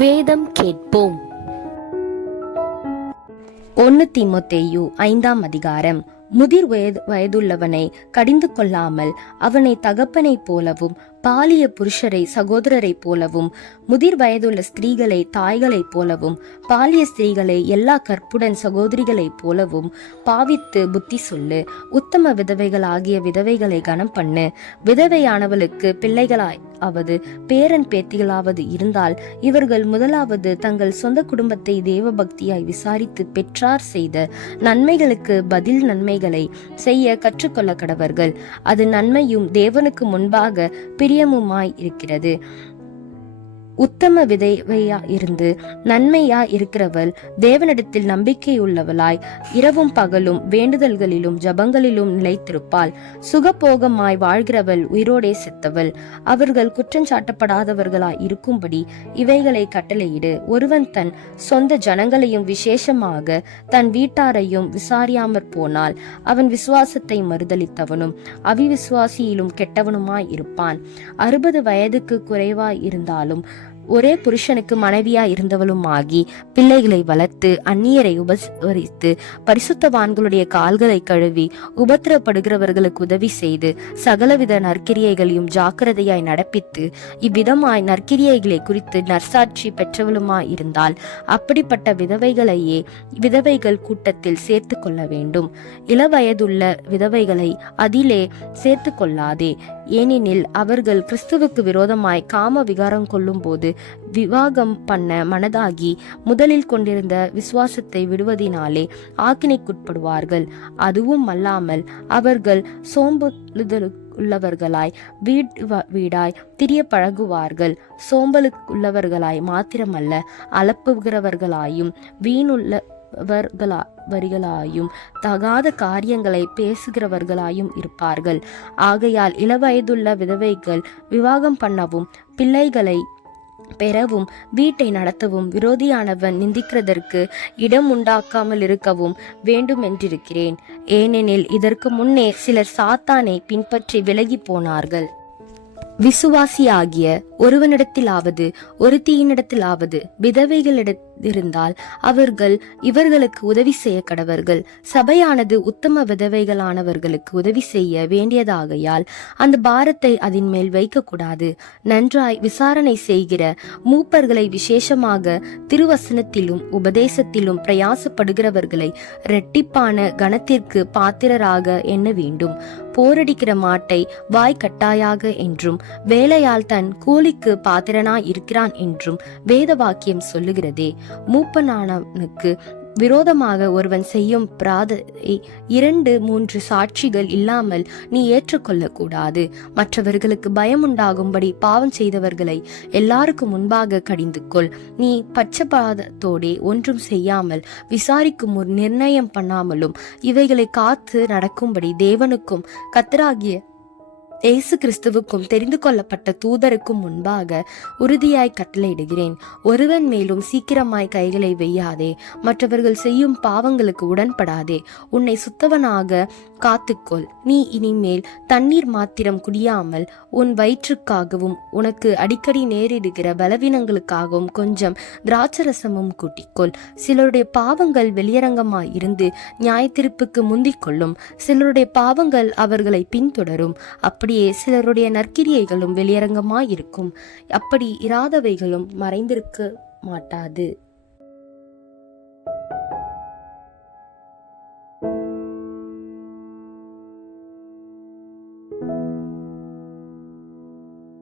வேதம் கேட்போம். 1 தீமோத்தேயு 5ஆம் அதிகாரம். முதிர் வயதுள்ளவனை கடிந்து கொள்ளாமல் அவனை தகப்பனைப் போலவும் பாலிய புருஷரை சகோதரரை போலவும் முதிர் வயதுள்ள ஸ்திரீகளை தாய்களைப் போலவும் பாலிய ஸ்திரீகளை எல்லா கற்புடன் சகோதரிகளைப் போலவும் பாவித்து புத்தி சொல்லு. உத்தம விதவைகளாகிய விதவைகளை கனம் பண்ணு. விதவையானவளுக்கு பிள்ளைகளாவது பேரன் பேத்திகளாவது இருந்தால் இவர்கள் முதலாவது தங்கள் சொந்த குடும்பத்தை தேவ பக்தியாய் விசாரித்து பெற்றார் செய்த நன்மைகளுக்கு பதில் நன்மைகளை செய்ய கற்றுக்கொள்ள கடவர்கள். அது நன்மையும் தேவனுக்கு முன்பாக பிரியமுமாய் இருக்கிறது. உத்தம விதவையா இருந்து நன்மையா இருக்கிறவள் தேவனிடத்தில் நம்பிக்கையுள்ளவளாய் இரவும் பகலும் வேண்டுதல்களிலும் ஜபங்களிலும் நிலைத்திருப்பாள். சுகபோகமாய் வாழ்கிறவள் உயிரோடே செத்தவள். அவர்கள் குற்றஞ்சாட்டப்படாதவர்களாய் இருக்கும்படி இவைகளை கட்டளையிடு. ஒருவன் தன் சொந்த ஜனங்களையும் விசேஷமாக தன் வீட்டாரையும் விசாரியாமற் போனால் அவன் விசுவாசத்தை மறுதலித்தவனும் அவிவிசுவாசியிலும் கெட்டவனுமாய் இருப்பான். 60 வயதுக்கு குறைவாய் இருந்தாலும் ஒரே புருஷனுக்கு மனைவியா இருந்தவளும் ஆகி பிள்ளைகளை வளர்த்து அந்நியரை உபசரித்து பரிசுத்தவான்களுடைய கால்களை கழுவி உபத்திரப்படுகிறவர்களுக்கு உதவி செய்து சகலவித நற்கிரியைகளையும் ஜாக்கிரதையாய் நடப்பித்து இவ்விதமாய் நற்கிரியைகளை குறித்து நற்சாட்சி பெற்றவளுமாய் இருந்தால் அப்படிப்பட்ட விதவைகளையே விதவைகள் கூட்டத்தில் சேர்த்து கொள்ள வேண்டும். இளவயதுள்ள விதவைகளை அதிலே சேர்த்து கொள்ளாதே. ஏனெனில் அவர்கள் கிறிஸ்துவுக்கு விரோதமாய் காம விகாரம் கொள்ளும் போது விவாகம் பண்ண மனதாகி முதலில் கொண்டிருந்த விசுவாசத்தை விடுவதினாலே ஆக்கினைக்குட்படுவார்கள். அதுவும் அல்லாமல் அவர்கள் சோம்பலுள்ளவர்களாய் வீடாய் திரிய பழகுவார்கள். சோம்பலுள்ளவர்களாய் மாத்திரமல்ல, அலப்புகிறவர்களாயும் வரிகளாயும் தகாத காரியங்களை பேசுகிறவர்களாயும் இருப்பார்கள். ஆகையால் இளவயதுள்ள விதவைகள் விவாகம் பண்ணவும் பிள்ளைகளை பெறவும் வீட்டை நடத்தவும் விரோதியானவன் நிந்திக்கிறதற்கு இடம் உண்டாக்காமல் இருக்கவும் வேண்டும் என்றிருக்கிறேன். ஏனெனில் இதற்கு முன்னே சிலர் சாத்தானை பின்பற்றி விலகி போனார்கள். விசுவாசியாகிய ஒருவனிடத்திலாவது ஒருத்தியினிடத்திலாவது விதவைகளிடத்திருந்தால் அவர்கள் இவர்களுக்கு உதவி செய்ய கடவர்கள். சபையானது உத்தம விதவைகளானவர்களுக்கு உதவி செய்ய வேண்டியதாகையால் அந்த பாரத்தை அதன் மேல் வைக்கக்கூடாது. நன்றாய் விசாரணை செய்கிற மூப்பர்களை விசேஷமாக திருவசனத்திலும் உபதேசத்திலும் பிரயாசப்படுகிறவர்களை இரட்டிப்பான கனத்திற்கு பாத்திரராக எண்ண வேண்டும். போரடிக்கிற மாட்டை வாய் கட்டாயாக என்றும் வேலையால் தன் கூலிக்கு பாத்திரனாய் இருக்கிறான் என்றும் வேத வாக்கியம் சொல்லுகிறதே. மூப்பனானவனுக்கு விரோதமாக ஒருவன் செய்யும் பிராதை 2-3 சாட்சிகள் இல்லாமல் நீ ஏற்றுக்கொள்ளக்கூடாது. மற்றவர்களுக்கு பயமுண்டாகும்படி பாவம் செய்தவர்களை எல்லாருக்கும் முன்பாக கடிந்து கொள். நீ பட்சபாதத்தோடே ஒன்றும் செய்யாமல் விசாரிக்கும் ஒரு நிர்ணயம் பண்ணாமலும் இவைகளை காத்து நடக்கும்படி தேவனுக்கும் கர்த்தராகிய இயேசு கிறிஸ்துவுக்கும் தெரிந்து கொள்ளப்பட்ட தூதருக்கும் முன்பாக உறுதியாய் கட்டளையிடுகிறேன். ஒருவன் மேலும் சீக்கிரமாய் கைகளை வையாதே. மற்றவர்கள் செய்யும் பாவங்களுக்கு உடன்படாதே. உன்னை சுத்தவனாக காத்துக்கொள். நீ இனிமேல் தண்ணீர் மாத்திரம் குடியாமல் உன் வயிற்றுக்காகவும் உனக்கு அடிக்கடி நேரிடுகிற பலவீனங்களுக்காகவும் கொஞ்சம் திராட்சரசமும் கூட்டிக்கொள். சிலருடைய பாவங்கள் வெளியரங்கமாய் இருந்து நியாயத்தீர்ப்புக்கு முந்திக் கொள்ளும். சிலருடைய பாவங்கள் அவர்களை பின்தொடரும். அப்படியே சிலருடைய நற்கிரியைகளும் வெளியரங்கமாயிருக்கும். அப்படி இராதவைகளும் மறைந்திருக்க மாட்டாது.